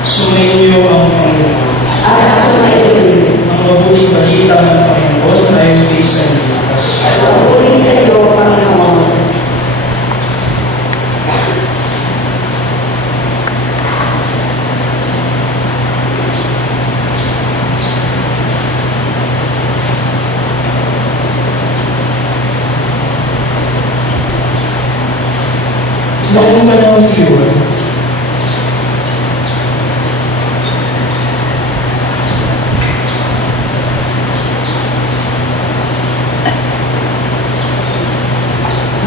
Sumainyo ang Panginoon. At sumainyo. Ang mabuting balita ng Panginoon ay kay San Lucas. Pagpuri sa iyo, Panginoon.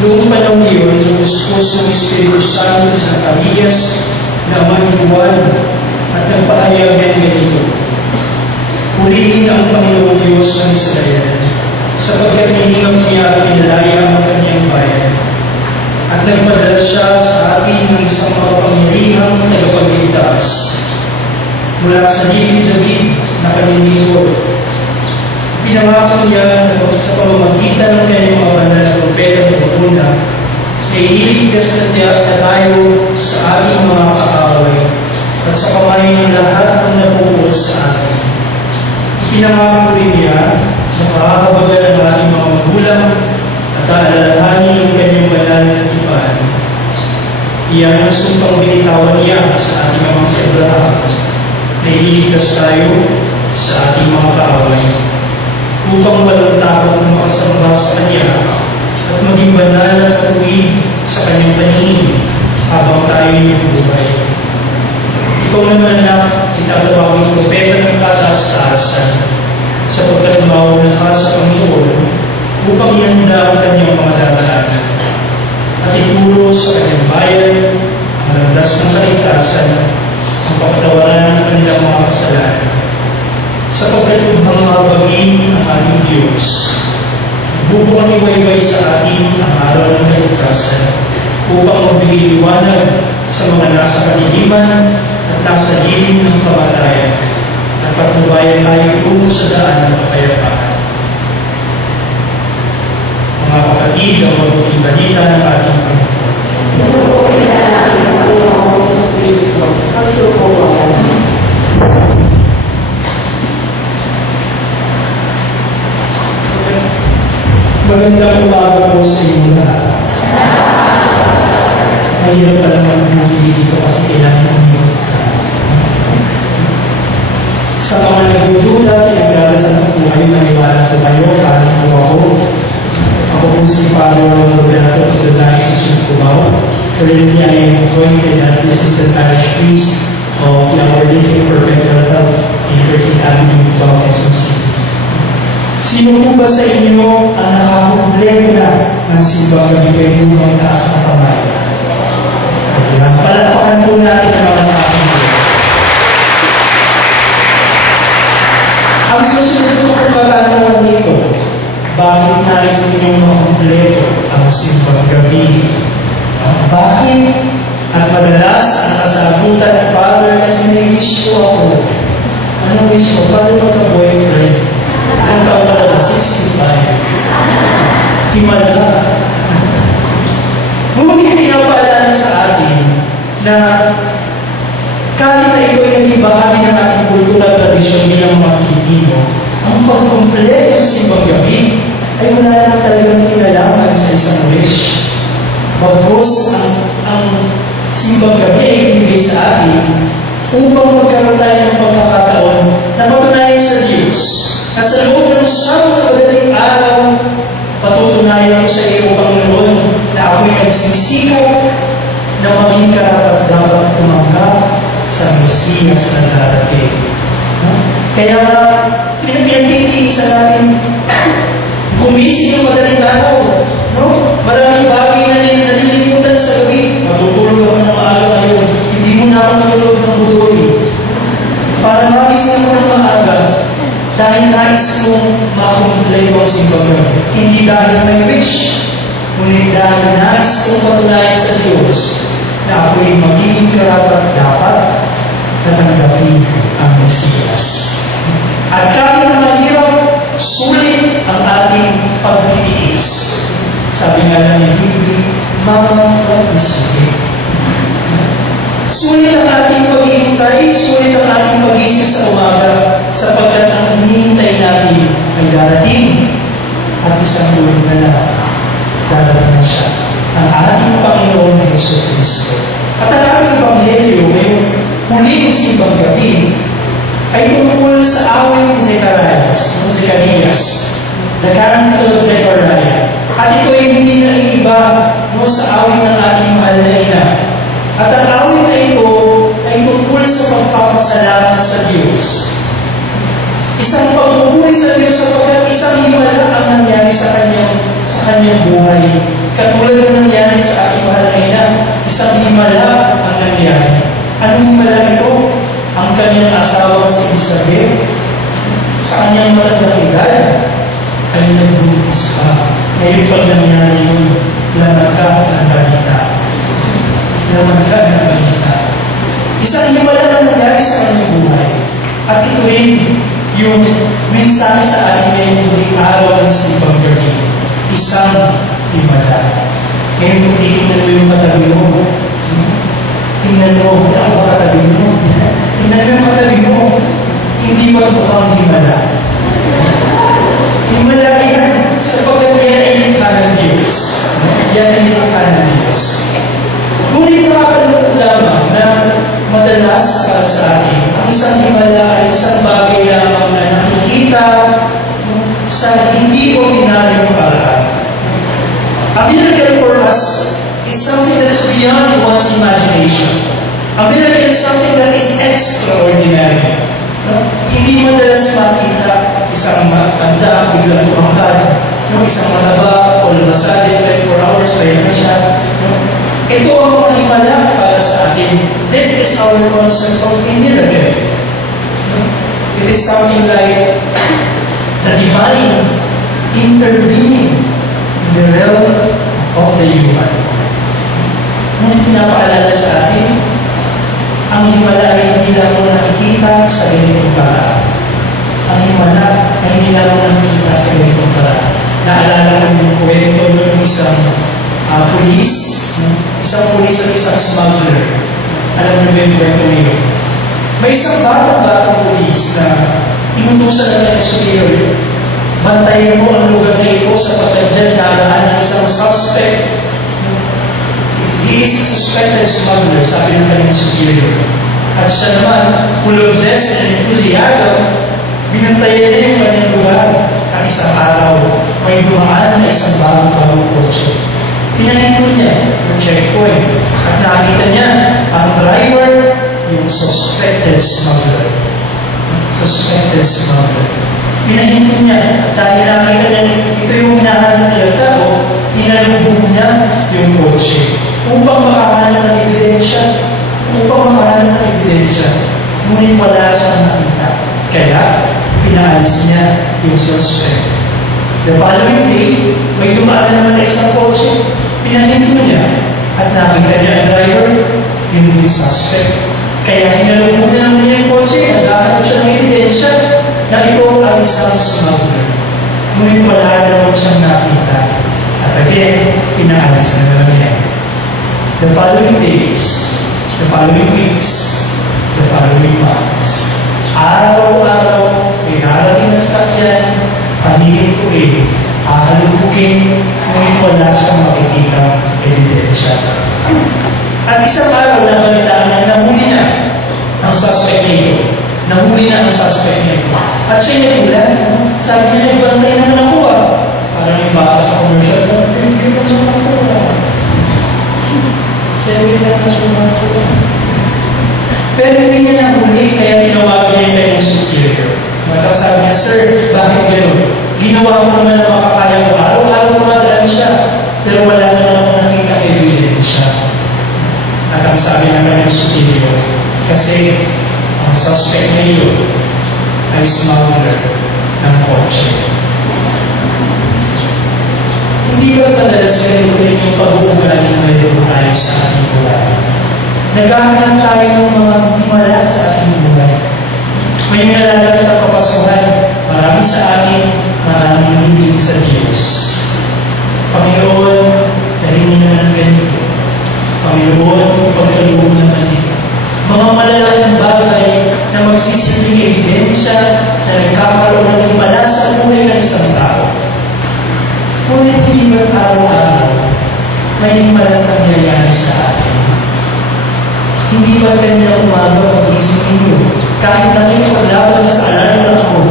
Noong panahon iyon, lumustos ng Espiritu Santo sa Zacarias na ama ni Juan at nagpahayag ng ganito, "Purihin ang Panginoong Diyos ng Israel, sapagkat hiningap niya at pinalaya ang kanyang bayan. At nagpadala siya sa atin ng isang makapangyarihang tagapagligtas mula sa higit David na kanilingkod. Pinangako niya na sa pamamagitan ng kanyang mga banal na propeta ng una, ay iligtas na tayo sa ating mga kaaway at sa kamay ng lahat ng napupuos sa atin. Pinangako rin niya na makakabagal ang ating mga magulang at aalalahanin ang kanyang banal na tipan. Iyan ang sumpang binitawan niya sa ating mga si Abraham na iligtas tayo sa ating mga kaaway upang walang takot na makasamba sa Kanya at maging banal at tuwid sa Kanyang paningin habang tayo nabubuhay. Ikaw naman anak, itatawagin propeta ng kataas-taasan sapagkat mauna ka sa Panginoon upang ihanda ang Kanyang mga daraanan at ituro sa Kanyang bayan ang landas ng kaligtasan, ang pagtawaran ng kanilang mga kasalanan. Sapagkat upang mabagin ang ating Diyos, bubukang iwayway sa atin ang araw ng kaligtasan upang magbigay liwanag sa mga nasa kadiliman at nasa gilid ng kamatayan at patnubayan tayo tungo sa daan ng kapayapaan. Mga kapatid, ang mabuting balita ng ating Panginoon. Pinupuri ka namin ang Panginoon sa Kristo. Pagsupuan. Magandang umaga po sa inyo lahat. Mahirap pa naman bumili dito kasi kailangan nyo. Sa mga nagdududa, pinagdadasan ko po kayo na iwanan ko kayo, kahit po ako. Ako po si Father Roberto of the Diocese of Cubao. Currently, I am appointed as the Assistant Parish Priest of the Our Lady Perpetual Health in 13th Avenue, Cubao, Quezon City. Sino po ba sa inyo ang nakakumpleto na ng simbang gabi pwede mo ang taas ng kamay? Palakpakan po natin ang mga nakakumpleto. Ang susunod po kung pagkakaroon nito, bakit nais ninyong makumpleto ang simbang gabi? Bakit? At madalas ang kasagutan, Father, kasi may wish ko ako. Anong wish ko? Father, magka-boyfriend. Ang taon na lang, 65. Himala. Ngunit pinapaalala sa atin na kahit na ito ay naging bahagi ng ating kultura at tradisyon bilang mga Pilipino, ang pagkumpleto sa simbang gabi ay wala lang talagang kinalaman sa isang wish. Bagkus ang simbang gabi ay ibigay sa atin upang magkaroon tayo ng pagkakataon na patunayan sa Diyos na sa loob ng siyang pagdating araw, patutunayan ko sa iyo, Panginoon, na ako'y nagsisikap na maging karapat-dapat tumanggap sa Mesiyas na darating. Kaya, pinagtitiisa natin, gumising ng madaling araw. Maraming bagay na nalilimutan sa gabi. Matutulog ako ng maaga ngayon. Hindi mo na ako matulog ng budoy. Para magising mo ng maaga, dahil nais mong makumpleto ang simbang gabi. Hindi dahil may wish, ngunit dahil nais mong patunayan sa Diyos na ako'y magiging karapat-dapat na tanggapin ang Mesiyas. At kahit na mahirap, sulit ang ating pagtitiis. Sabi nga lang ni Bibli, mamamagpagisulit. Sulit ang ating paghihintay nais ulit ang ating pagising sa umaga sapagkat ang hinihintay natin ay darating at isang ulit na lang darating na siya, ang ating Panginoon na Jesucristo. At ang ating Ebanghelyo ngayong huling simbang gabi ay tungkol sa awit ni Zacarias, the Canticle of Zechariah. At ito ay hindi na iba sa awit ng ating mahal na ina. At ang awit na ito ay tungkol sa pagpapasalamat sa Diyos. Isang pagpupuri sa Diyos sapagkat isang himala ang nangyari sa kanyang buhay. Katulad ng nangyari sa ating mahal na ina, isang himala ang nangyari. Anong himala ito? Ang kanyang asawa si Isabel, sa kanyang matandang edad, ay nagbuntis pa. Ngayon pag nangyari yun, lamagka ng balita. Lamagka ng balita. Isang himala ang nangyari sa kanyang buhay. At ito rin yung mensahe sa ating ngayong huling araw ng simbang gabi. Isang himala. Ngayon kung titignan mo yung katabi mo, tingnan mo, hindi ako katabi mo. Tingnan mo yung katabi mo, hindi ba mukhang himala? Himala yan, sapagkat yan ay likha ng Diyos. Yan ay likha ng Diyos. Ngunit makakalungkot lamang na madalas para sa atin, ang isang himala ay isang bagay lamang na nakikita sa hindi ordinaryong paraan. A miracle for us is something that is beyond one's imagination. A miracle is something that is extraordinary. Hindi madalas makita isang matanda, biglang tumangkad, isang mataba, o lumasadin, 24 hours, kaya na siya. Ito ang mga himala para sa atin. This is our concept of a miracle. It is something like the divine intervening in the realm of the human. Ngunit pinapaalala sa atin, ang himala ay hindi lang mo nakikita sa ganitong paraan. Ang himala ay hindi lang mo nakikita sa ganitong paraan. Naalala ko yung kwento ng isang pulis at isang smuggler. Alam mo na yung kwento niyo. May isang batang pulis na inutusan na ng superior. Bantayin mo ang lugar na ito sapagkat dyan daraan ng isang suspect. He is a suspected smuggler, sabi ng kanyang superior. At siya naman, full of zest and enthusiasm, binantayan niya yung kanyang lugar. At isang araw, may dumaan na isang bagong kotse. Pinahinto niya yung checkpoint. At nakita niya ang driver, yung suspected smuggler. Pinahinto niya dahil nakita niya ito yung hinahanap ng tao, hinalubog niya yung kotse upang makahanap ng ebidensya. Ngunit wala siyang nakita. Kaya, pinaalis niya yung suspect. The following day, may dumaan naman na isang kotse. Pinahinto niya at nakita niya ang driver, yung suspect. Kaya hinalubog niya naman yung kotse at nakahanap siya ng ebidensya na ito ang isang smuggler. Ngunit wala naman siyang nakita. At again, pinaalis na naman niya. The following days, the following weeks, the following months, araw-araw, may narating na sasakyan, paligid-ulit, ahalubugin, ngunit wala siyang makikita ebidensya. At isang araw na balitaan niya, nahuli na ang suspect nito. At siya nagulat, sabi niya, ibantay naman ako Parang yung baka sa commercial, hindi mo naman ako Pero hindi niya nahuli, kaya tinawagan niya yung kanyang superior. Sabi niya, sir, bakit gano'n? Ginawa ko naman na makakaya ko. Araw-araw tumadaan siya, pero wala naman akong nakita ebidensya. At ang sabi ng kanyang superior, kasi ang suspect na yun ay smuggler ng kotse. Hindi ba madalas ganito rin yung pag-uugali na mayroon tayo sa ating buhay? Naghahanap tayo ng mga himala sa ating buhay. May nalalapit ang kapasuhan, marami sa atin, maraming hindi sa Diyos. Panginoon, dahil naman ganito. Panginoon, pagkaloob naman ito. Mga malalaking bagay magsisilbing ebidensya na nagkakaroon ng himala sa buhay ng isang tao. Ngunit hindi ba araw-araw may himalang nangyayari sa atin? Hindi ba kanina umaga pag-isip ninyo kahit na kayo paglaban sa alarm ako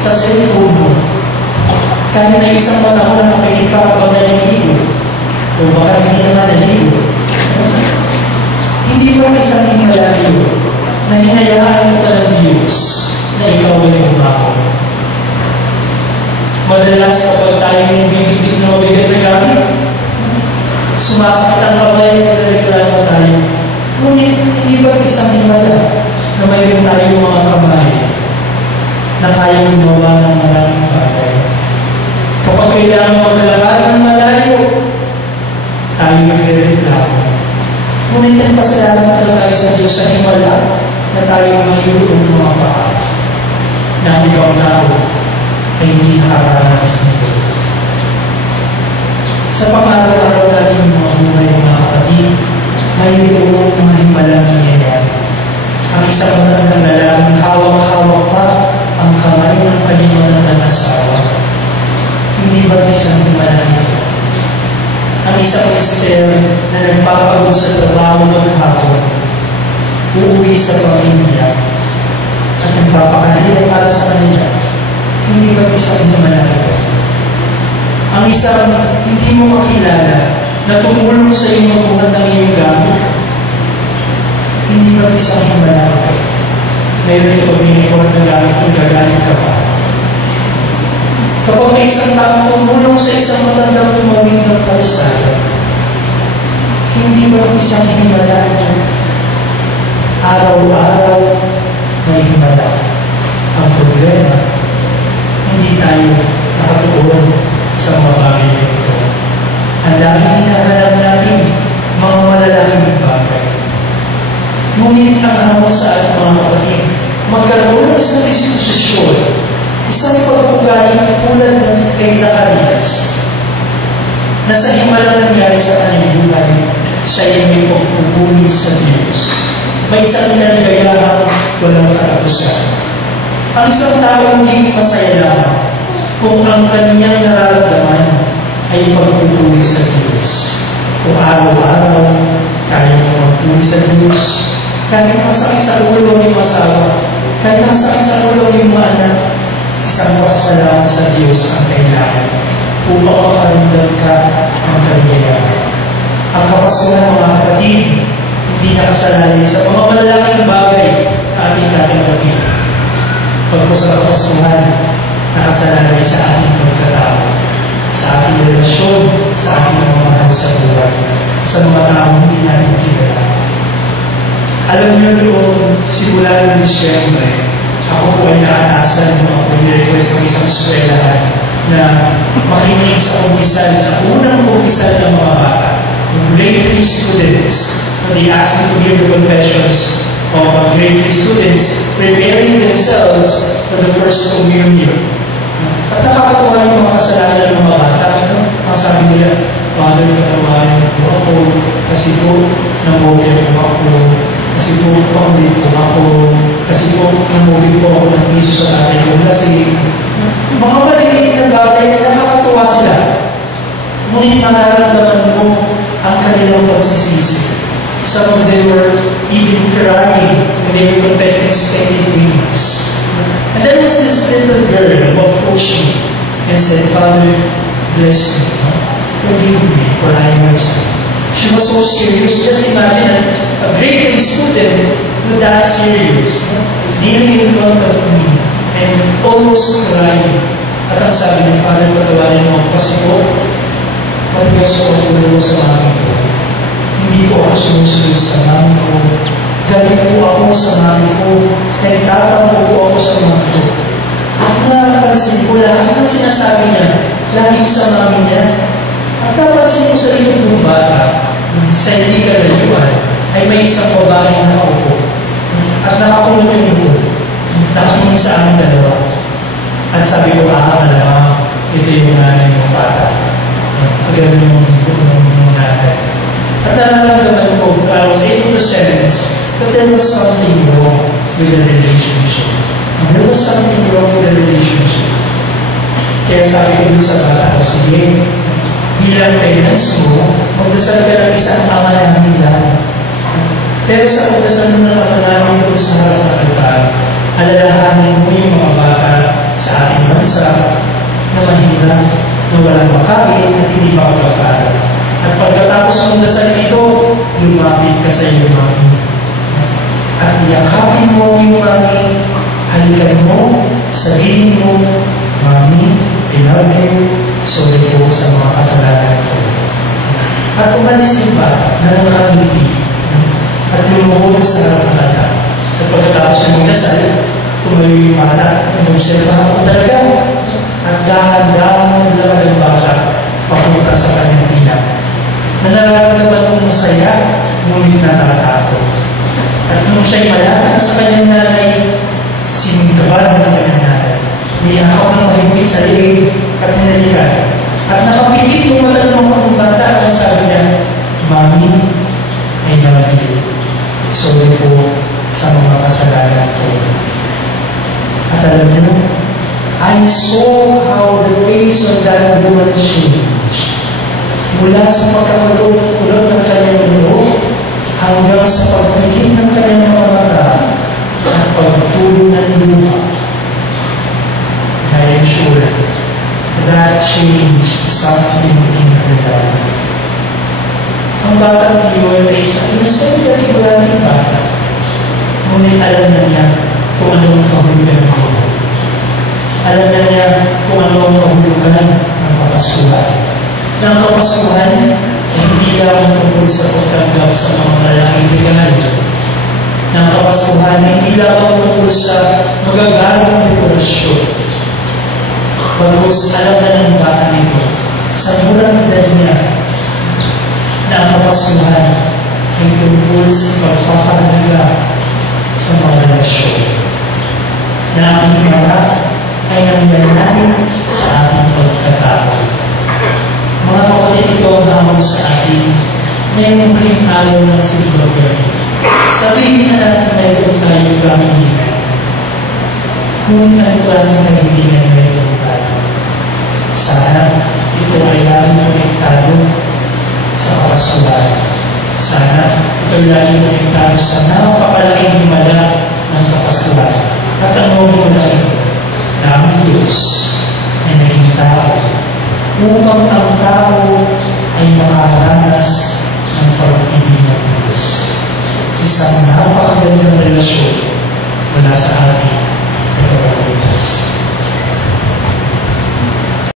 sa cellphone mo, kahit na isang panahon na nakikipagpag na naligo o baka hindi naman naligo, hindi ba isang himala yun na hinayaan mo ka ng Diyos na ikaw ay umako? Madalas kapag tayo yung bibigit na mabigat na gamit, sumasakit ang kamay at reklamo tayo. Ngunit hindi ba isang himala na mayroon tayong mga kamay na kaya gumawa ng maraming bagay? Kapag kailangan maglalakad ng malayo, tayo nagre-reklamo. Ngunit nagpasalamat na tayo sa Diyos sa himala na tayo mayroon mga paa na ang ibang tao ay hindi nakakaranas nito. Sa pang-araw-araw natin mga buhay mga kapatid, mayroong mga himalang nangyayari. Ang isang matandang lalaking hawak-hawak pa ang kamay ng kanyang ng asawa. Hindi ba isang himala nito? Ang isang mister na nagpapagod sa trabaho ng hapon, uuwi sa pamilya at nagpapakahirap para sa kanila. Hindi ba isang himala nito? Ang isang hindi mo makilala na tumulong sa iyo magbuhat ng iyong gamit, hindi ba isang himala nito? Mayroon ito binibuhat ng gamit kung gagalit ka pa. Kapag may isang taong tumulong sa isang matandang tumawid ng kalsada, hindi ba isang himala nito? Araw-araw may himala. Ang problema, hindi tayo nakatuon sa mga bagay nito. Ang laging hinahanap natin, mga malalaking bagay. Ngunit ang hamon sa ating mga kapatid, magkaroon ng isang disposisyon, isang pagpugaling tulad ng kay Zacarias, na sa himala nangyari sa kanyang buhay, siya ay may pagpupuli sa Diyos. May isang naligayahan walang katapusan. Ang isang tao hindi masaya lamang kung ang kanyang nararamdaman ay pagpupuli sa Diyos. Kung araw-araw kaya mo magpuli sa Diyos, kahit masakit sa ulo ng asawa, kahit masakit sa ulo ng mga anak, isang pasasalamat sa Diyos ang kailangan upang makaramdam ka ng kaligayahan. Ang kapasuhan mga kapatid, hindi nakasalalay sa mga malalaking bagay ating kapatid. Pagkos sa kapasuhan, nakasalalay sa ating pagkatao, sa ating relasyon, sa ating mga mahal sa buhay, sa mga taong hindi natin kilala. Alam niyo noong simula ng Disyembre, ako po ay naatasan ng mga pag-request ng isang eskwelahan na makinig sa umpisal, sa unang umpisal ng mga bata, ng grade 3 students. They asked me to hear the confessions of grade 3 students preparing themselves for the first communion. At nakakatuwa yung mga kasalanan ng mga bata. Ang sabi nila, Father, patawarin po ako kasi po namobya po ako, kasi po pang-ulit po ako, kasi po namobya po ako ng piso sa tatay ko. Kasi mga maliliit na bagay na nakakatuwa sila. Ngunit nararamdaman mo ang kanilang pagsisisi. Some of them were even crying when they were confessing spending things. And there was this little girl who approached me and said, Father, bless me, forgive me for I have sinned. She was so serious. Just imagine a grade 3 student with that serious, kneeling in front of me and almost crying. At ang sabi niya, Father, patawarin mo kasi po, matigas ko ang ulo sa mami ko. Hindi po ako sumusunod sa mami ko. Galing po ako sa mami ko. Nagtatampo po ako sa mami ko. At napansin ko lahat ng sinasabi niya, laging sa mami niya. At napansin ko sa ibig ng bata, sa hindi kalayuan, ay may isang babae na nakaupo. At nakakulot yung buhol. Nakakinig sa aming dalawa. At sabi ko, malamang, ito yung nanay ng bata. Pagano yung nanay. At nararamdaman ko, I was able to sense that there was something wrong. with the relationship. And there was something wrong with the relationship. Kaya sabi ko dun sa bata ko, sige, bilang parents mo, magdasal ka ng isang ama namin lang. Pero sa pagdasal mo na kapanamin ko sa harap ng altar, alalahanin mo yung mga bata sa ating bansa na mahirap, na walang makain at hindi makapagpapala. At pagkatapos mong dasal ito, lumapit ka sa iyong mami. At yakapin mo yung mami, halikan mo, sabihin mo, Mami, I love you, sorry po sa mga kasalanan ko. At umalisin pa na nakangiti at lumuhod sa harap ng altar. At pagkatapos yung magdasal, tumayo yung bata, umobserbahan ko talaga. At dahan-dahan lang ang bata papunta sa kanyang ina. Nararamdaman kong masaya, ngunit natatakot. At nung siya'y malapit sa kanyang nanay, sinintaban ng kanyang nanay. Niyakaw ng mahigpit sa liig at hinalikan. At nakapikit yung matanong ang bata at sabi niya, Mami, I love you. Sorry po sa mga kasalanan ko. At alam niyo, I saw how the face of that woman changed. Mula sa pagkakulot ng kanyang ulo hanggang sa pagpigil ng kanyang mga mata at pagtulong ng lupa. I am sure that changed something in her life. Ang batang iyon ay isang innocent at ibulating bata. Ngunit alam na niya kung anong kahulugan ko. Alam na niya kung anong kahulugan ng kapasuhan. Ng kapasuhan ay hindi lang tungkol sa pagtanggap sa mga malaking legal. Ng kapasuhan ay hindi lang tungkol sa magagalong dekorasyon. Bagos alam na ng bata nito sa murang edad niya na ang kapasuhan ay tungkol sa pagpapahalaga sa mga relasyon. Na ang himala ay nangyayari sa ating pagkatao. Mga kapatid, ito ang hamon sa atin ngayong huling araw ng siglo. Sabihin na natin na ito tayo kahilingan. Ngunit ang klaseng kahilingan na ito tayo. Sana ito ay laging konektado sa kapasuhan. Sana ito ay laging konektado sa napakalaking himala ng kapasuhan. At ang himala ito na ang Diyos ay naging tao upang ang tao ay makaharanas